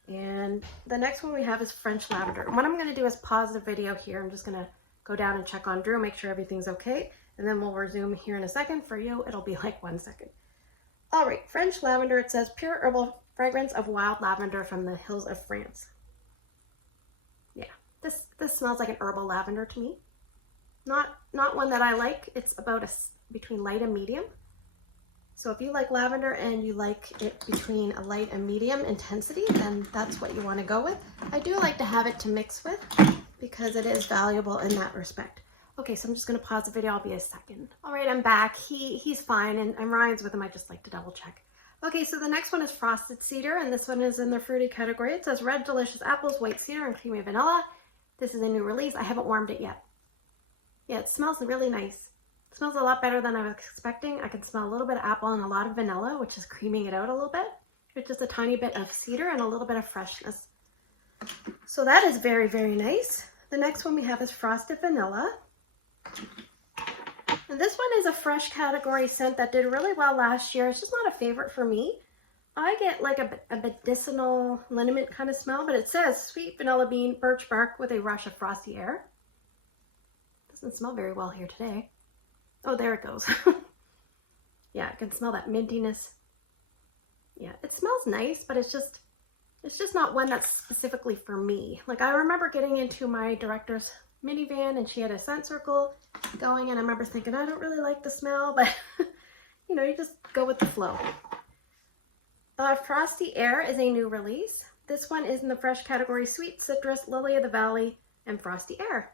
And the next one we have is French lavender. And what I'm going to do is pause the video here. I'm just going to go down and check on Drew, make sure everything's okay. And then we'll resume here in a second. For you, it'll be like 1 second. All right, French lavender, it says pure herbal fragrance of wild lavender from the hills of France. Yeah, this smells like an herbal lavender to me. Not one that I like. It's about between light and medium. So if you like lavender and you like it between a light and medium intensity, then that's what you want to go with. I do like to have it to mix with because it is valuable in that respect. Okay, so I'm just going to pause the video. I'll be a second. All right, I'm back. He's fine, and Ryan's with him. I just like to double check. Okay, so the next one is Frosted Cedar, and this one is in the fruity category. It says red delicious apples, white cedar, and creamy vanilla. This is a new release. I haven't warmed it yet. Yeah, it smells really nice. It smells a lot better than I was expecting. I can smell a little bit of apple and a lot of vanilla, which is creaming it out a little bit. With just a tiny bit of cedar and a little bit of freshness. So that is very, very nice. The next one we have is Frosted Vanilla. And this one is a fresh category scent that did really well last year. It's just not a favorite for me. I get like a medicinal liniment kind of smell, but it says sweet vanilla bean, birch bark with a rush of frosty air. Doesn't smell very well here today. Oh, there it goes. Yeah, I can smell that mintiness. Yeah, it smells nice, but it's just not one that's specifically for me. Like I remember getting into my director's minivan and she had a scent circle going and I remember thinking, I don't really like the smell, but you know, you just go with the flow. Frosty Air is a new release. This one is in the fresh category, sweet citrus, lily of the valley, and frosty air.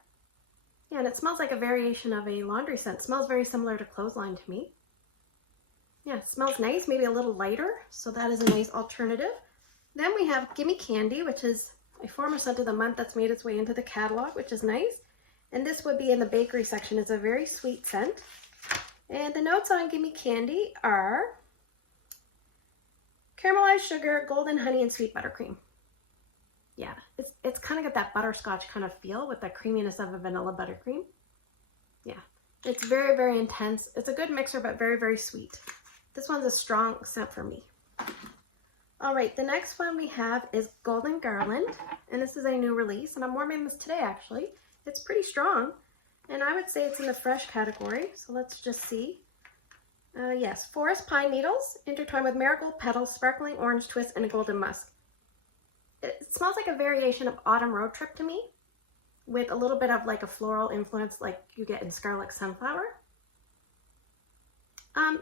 Yeah, and it smells like a variation of a laundry scent. It smells very similar to clothesline to me. Yeah, it smells nice, maybe a little lighter, so that is a nice alternative. Then we have Gimme Candy, which is a former scent of the month that's made its way into the catalog, which is nice. And this would be in the bakery section. It's a very sweet scent. And the notes on Gimme Candy are caramelized sugar, golden honey, and sweet buttercream. Yeah, it's kind of got that butterscotch kind of feel with the creaminess of a vanilla buttercream. Yeah, it's very, very intense. It's a good mixer, but very, very sweet. This one's a strong scent for me. All right, the next one we have is Golden Garland, and this is a new release, and I'm warming this today, actually. It's pretty strong, and I would say it's in the fresh category, so let's just see. Yes, forest pine needles, intertwined with marigold petals, sparkling orange twist, and a golden musk. It smells like a variation of Autumn Road Trip to me, with a little bit of like a floral influence like you get in Scarlet Sunflower.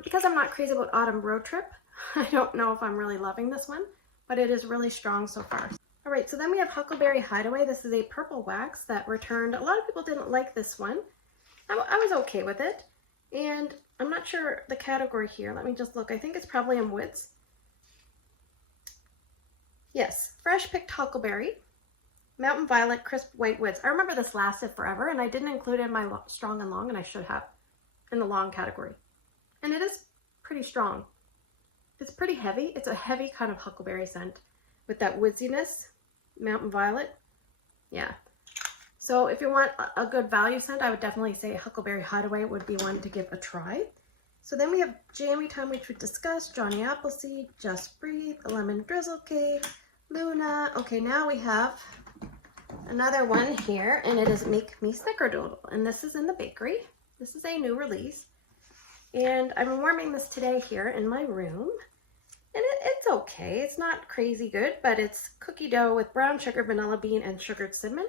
Because I'm not crazy about Autumn Road Trip, I don't know if I'm really loving this one, but it is really strong so far. All right, so then we have Huckleberry Hideaway. This is a purple wax that returned. A lot of people didn't like this one. I was okay with it. And I'm not sure the category here. Let me just look. I think it's probably in woods. Yes, fresh picked huckleberry, mountain violet, crisp white woods. I remember this lasted forever, and I didn't include it in my strong and long, and I should have in the long category. And it is pretty strong. It's pretty heavy. It's a heavy kind of huckleberry scent with that woodsiness, mountain violet. Yeah. So if you want a good value scent, I would definitely say Huckleberry Hideaway would be one to give a try. So then we have Jammy Time, which we discussed, Johnny Appleseed, Just Breathe, a Lemon Drizzle Cake, Luna. Okay, now we have another one here, and it is Make Me Snickerdoodle, and this is in the bakery. This is a new release, and I'm warming this today here in my room, and it's okay. It's not crazy good, but it's cookie dough with brown sugar, vanilla bean, and sugared cinnamon.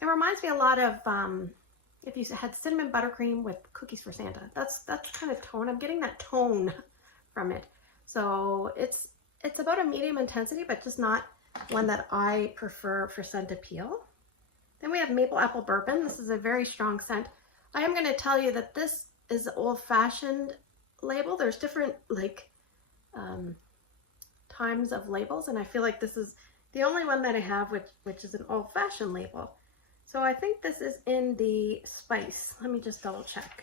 It reminds me a lot of if you had cinnamon buttercream with cookies for Santa. That's kind of tone. I'm getting that tone from it. So it's about a medium intensity, but just not one that I prefer for scent appeal. Then we have Maple Apple Bourbon. This is a very strong scent. I am going to tell you that this is the old-fashioned label. There's different like times of labels, and I feel like this is the only one that I have which is an old-fashioned label. So I think this is in the spice. Let me just double check.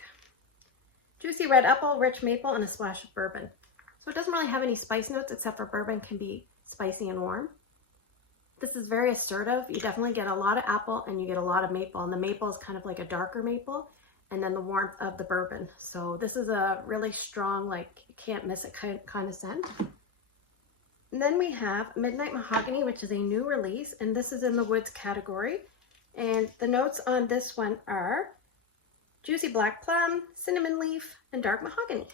Juicy red apple, rich maple, and a splash of bourbon. So it doesn't really have any spice notes except for bourbon can be spicy and warm. This is very assertive. You definitely get a lot of apple and you get a lot of maple. And the maple is kind of like a darker maple. and then the warmth of the bourbon. So this is a really strong, like you can't miss it kind of scent. And then we have Midnight Mahogany, which is a new release, and this is in the woods category. And the notes on this one are juicy black plum, cinnamon leaf, and dark mahogany.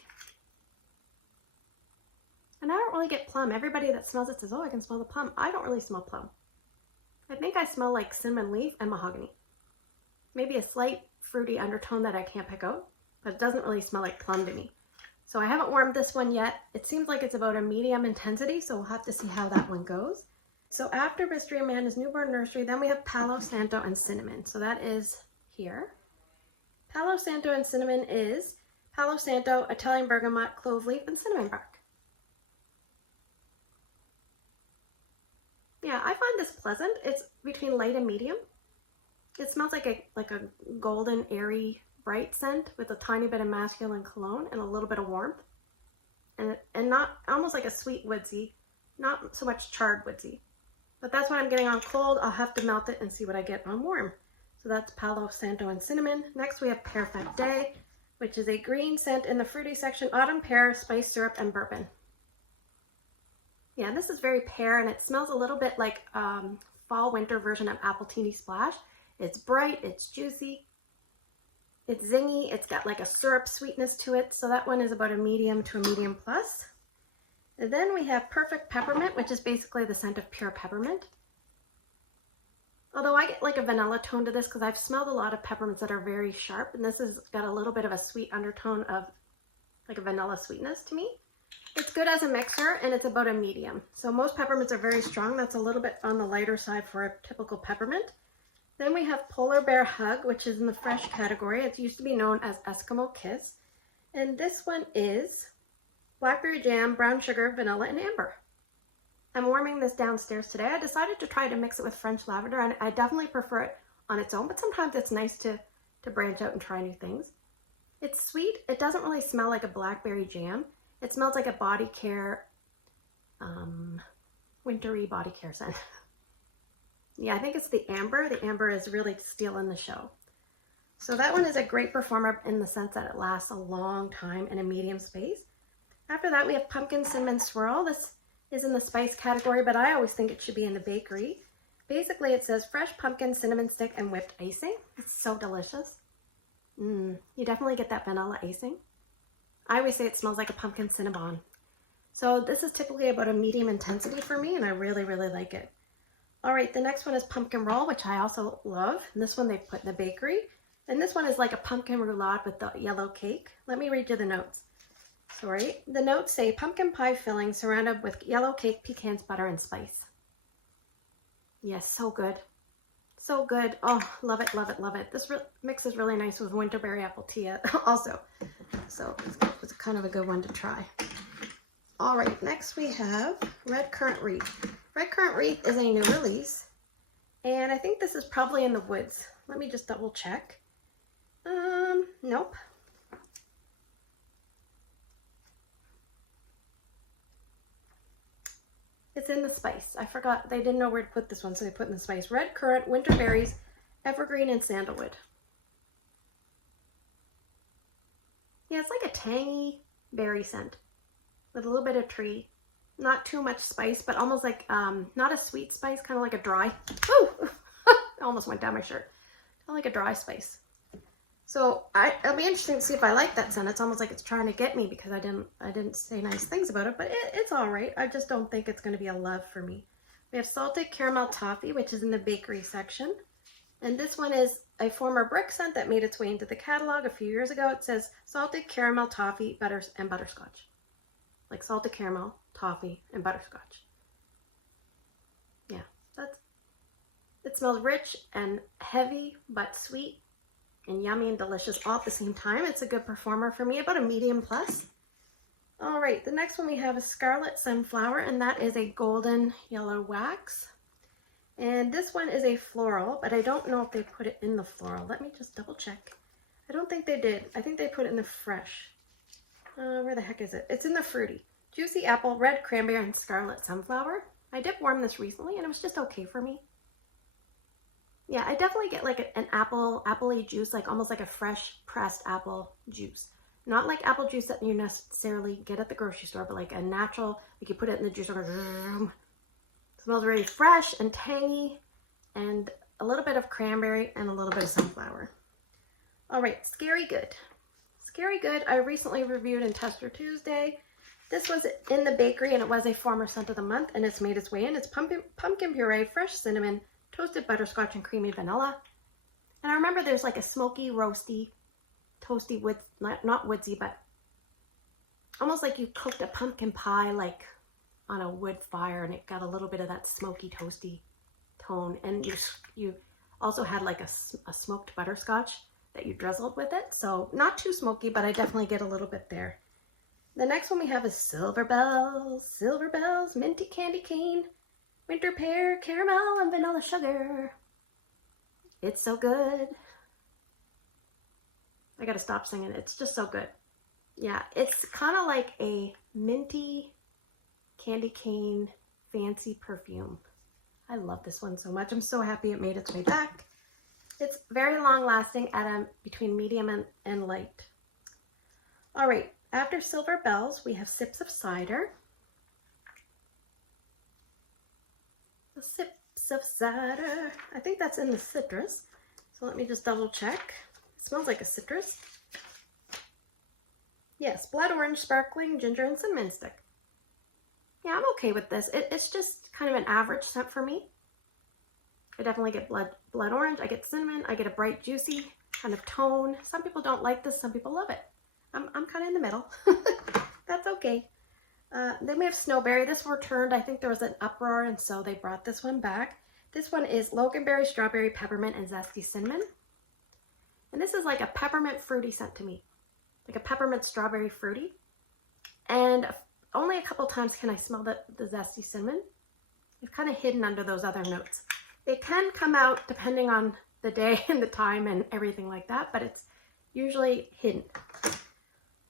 And I don't really get plum. Everybody that smells it says, oh, I can smell the plum. I don't really smell plum. I think I smell like cinnamon leaf and mahogany. Maybe a slight fruity undertone that I can't pick out, but it doesn't really smell like plum to me. So I haven't warmed this one yet. It seems like it's about a medium intensity, so we'll have to see how that one goes. So after Mystery Amanda's Newborn Nursery, then we have Palo Santo and Cinnamon. So that is here. Palo Santo and Cinnamon is Palo Santo, Italian bergamot, clove leaf, and cinnamon bark. Yeah, I find this pleasant. It's between light and medium. It smells like a golden, airy, bright scent with a tiny bit of masculine cologne and a little bit of warmth. And not almost like a sweet woodsy, not so much charred woodsy. But that's what I'm getting on cold. I'll have to melt it and see what I get on warm. So that's Palo Santo and Cinnamon. Next we have Perfect Day, which is a green scent in the fruity section, autumn pear, spice syrup, and bourbon. Yeah, this is very pear, and it smells a little bit like fall winter version of Appletini Splash. It's bright, it's juicy, it's zingy, it's got like a syrup sweetness to it. So that one is about a medium to a medium plus. And then we have Perfect Peppermint, which is basically the scent of pure peppermint. Although I get like a vanilla tone to this because I've smelled a lot of peppermints that are very sharp, and this has got a little bit of a sweet undertone of like a vanilla sweetness to me. It's good as a mixer, and it's about a medium. So most peppermints are very strong. That's a little bit on the lighter side for a typical peppermint. Then we have Polar Bear Hug, which is in the fresh category. It used to be known as Eskimo Kiss. And this one is blackberry jam, brown sugar, vanilla, and amber. I'm warming this downstairs today. I decided to try to mix it with French lavender, and I definitely prefer it on its own, but sometimes it's nice to branch out and try new things. It's sweet. It doesn't really smell like a blackberry jam. It smells like a body care, wintry body care scent. Yeah, I think it's the amber. The amber is really stealing the show. So that one is a great performer in the sense that it lasts a long time in a medium space. After that, we have Pumpkin Cinnamon Swirl. This is in the spice category, but I always think it should be in the bakery. Basically, it says fresh pumpkin, cinnamon stick, and whipped icing. It's so delicious. You definitely get that vanilla icing. I always say it smells like a pumpkin cinnabon. So this is typically about a medium intensity for me, and I really, really like it. All right, the next one is Pumpkin Roll, which I also love. And this one they've put in the bakery. And this one is like a pumpkin roulade with the yellow cake. Let me read you the notes. Sorry. The notes say pumpkin pie filling surrounded with yellow cake, pecans, butter, and spice. Yes, so good. So good. Oh, love it, love it, love it. This mix is really nice with winterberry apple tea also. So it's kind of a good one to try. All right, next we have Red Currant Wreath. Red Currant Wreath is a new release, and I think this is probably in the woods. Let me just double check. Nope. It's in the spice. I forgot, they didn't know where to put this one, so they put in the spice. Red currant, winter berries, evergreen, and sandalwood. Yeah, it's like a tangy berry scent with a little bit of tree. Not too much spice, but almost like, not a sweet spice, kind of like a dry. Ooh! It almost went down my shirt. Kind of like a dry spice. So it'll be interesting to see if I like that scent. It's almost like it's trying to get me because I didn't say nice things about it, but it's all right. I just don't think it's going to be a love for me. We have Salted Caramel Toffee, which is in the bakery section. And this one is a former brick scent that made its way into the catalog a few years ago. It says Salted Caramel Toffee, and Butterscotch. Like salted caramel, toffee, and butterscotch. Yeah, it smells rich and heavy, but sweet and yummy and delicious all at the same time. It's a good performer for me, about a medium plus. All right, the next one we have is Scarlet Sunflower, and that is a golden yellow wax. And this one is a floral, but I don't know if they put it in the floral. Let me just double check. I don't think they did. I think they put it in the fresh. Where the heck is it? It's in the fruity. Juicy apple, red cranberry, and scarlet sunflower. I did warm this recently, and it was just okay for me. Yeah, I definitely get like an appley juice, like almost like a fresh pressed apple juice. Not like apple juice that you necessarily get at the grocery store, but like a natural, like you put it in the juicer. Smells very fresh and tangy, and a little bit of cranberry and a little bit of sunflower. All right, Scary Good. Scary Good, I recently reviewed in Tester Tuesday. This was in the bakery and it was a former scent of the month, and it's made its way in. It's pumpkin puree, fresh cinnamon, toasted butterscotch, and creamy vanilla. And I remember there's like a smoky, roasty, toasty wood, not woodsy, but almost like you cooked a pumpkin pie like on a wood fire, and it got a little bit of that smoky, toasty tone. And you also had like a smoked butterscotch that you drizzled with it. So not too smoky, but I definitely get a little bit there. The next one we have is Silver Bells. Silver Bells, minty candy cane, winter pear, caramel, and vanilla sugar. It's so good. I gotta stop singing. It's just so good. Yeah, it's kind of like a minty candy cane fancy perfume. I love this one so much. I'm so happy it made its way back. It's very long lasting at between medium and light. All right, after Silver Bells, we have Sips of Cider. The Sips of Cider. I think that's in the citrus. So let me just double check. It smells like a citrus. Yes, blood orange, sparkling, ginger, and cinnamon stick. Yeah, I'm okay with this. It's just kind of an average scent for me. I definitely get blood orange. I get cinnamon. I get a bright, juicy kind of tone. Some people don't like this. Some people love it. I'm kind of in the middle. That's okay. Then we have Snowberry. This returned. I think there was an uproar, and so they brought this one back. This one is Loganberry, Strawberry, Peppermint, and Zesty Cinnamon. And this is like a peppermint fruity scent to me. Like a peppermint strawberry fruity. And only a couple times can I smell the Zesty Cinnamon. It's kind of hidden under those other notes. They can come out depending on the day and the time and everything like that, but it's usually hidden.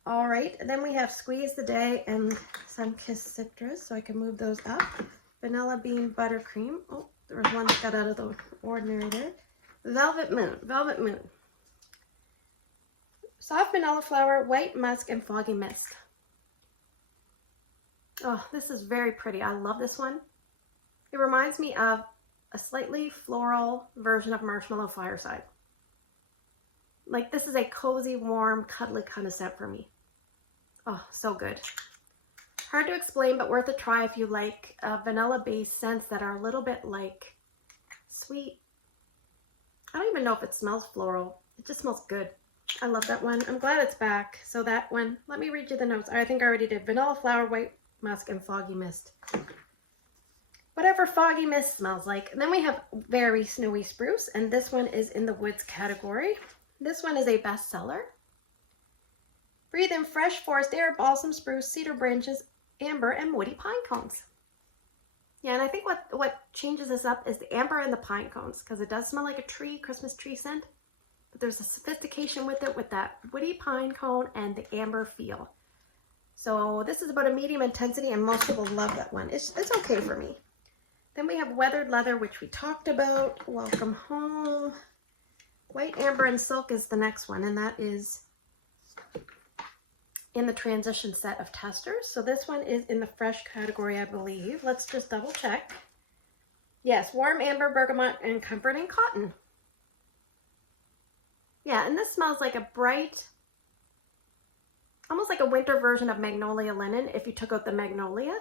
All right, then we have Squeeze the Day and Sun-Kissed Citrus, so I can move those up. Vanilla Bean Buttercream. Oh, there was one that got out of the ordinary there. Velvet Moon. Soft Vanilla Flower, White Musk, and Foggy Mist. Oh, this is very pretty. I love this one. It reminds me of a slightly floral version of Marshmallow Fireside. Like, this is a cozy, warm, cuddly kind of scent for me. Oh, so good. Hard to explain, but worth a try if you like vanilla-based scents that are a little bit like sweet. I don't even know if it smells floral. It just smells good. I love that one. I'm glad it's back. So that one, let me read you the notes. I think I already did. Vanilla Flower, White Musk, and Foggy Mist. Whatever Foggy Mist smells like. And then we have Very Snowy Spruce, and this one is in the woods category. This one is a bestseller. Breathe in fresh forest air, balsam spruce, cedar branches, amber, and woody pine cones. Yeah, and I think what changes this up is the amber and the pine cones, because it does smell like a tree, Christmas tree scent. But there's a sophistication with it, with that woody pine cone and the amber feel. So this is about a medium intensity, and most people love that one. It's okay for me. Then we have Weathered Leather, which we talked about. Welcome Home. White Amber and Silk is the next one, and that is in the transition set of testers. So this one is in the fresh category, I believe. Let's just double check. Yes, Warm Amber, Bergamot, and Comforting Cotton. Yeah, and this smells like a bright, almost like a winter version of Magnolia Linen if you took out the magnolia.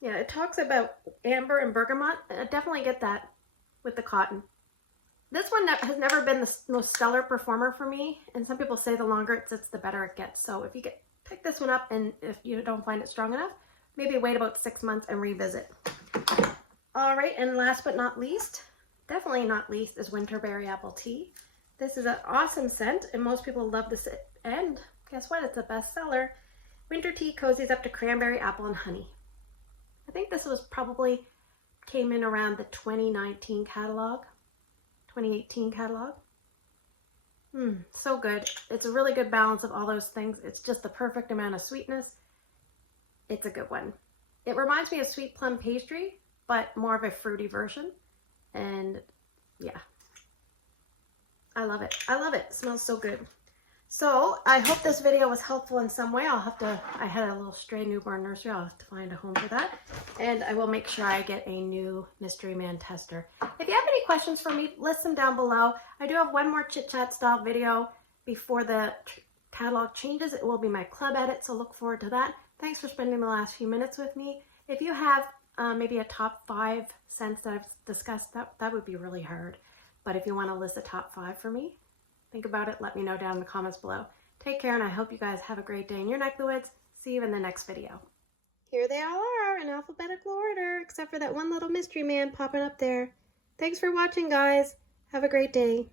Yeah, it talks about amber and bergamot. I definitely get that with the cotton. This one has never been the most stellar performer for me, and some people say the longer it sits, the better it gets. So if you pick this one up, and if you don't find it strong enough, maybe wait about 6 months and revisit. All right, and last but not least, definitely not least, is Winterberry Apple Tea. This is an awesome scent, and most people love this. And guess what? It's a bestseller. Winter tea cozies up to cranberry, apple, and honey. I think this was probably came in around the 2019 catalog. 2018 catalog. So good. It's a really good balance of all those things. It's just the perfect amount of sweetness. It's a good one. It reminds me of sweet plum pastry, but more of a fruity version. And yeah, I love it. I love it. It smells so good. So I hope this video was helpful in some way. I had a little stray newborn nursery. I'll have to find a home for that. And I will make sure I get a new Mystery Man tester. If you have any questions for me, list them down below. I do have one more chit chat style video before the catalog changes. It will be my club edit, so look forward to that. Thanks for spending the last few minutes with me. If you have maybe a top 5 scents that I've discussed, that would be really hard. But if you want to list a top 5 for me, think about it. Let me know down in the comments below. Take care, and I hope you guys have a great day in your neck of the woods. See you in the next video. Here they all are in alphabetical order, except for that one little mystery man popping up there. Thanks for watching, guys. Have a great day.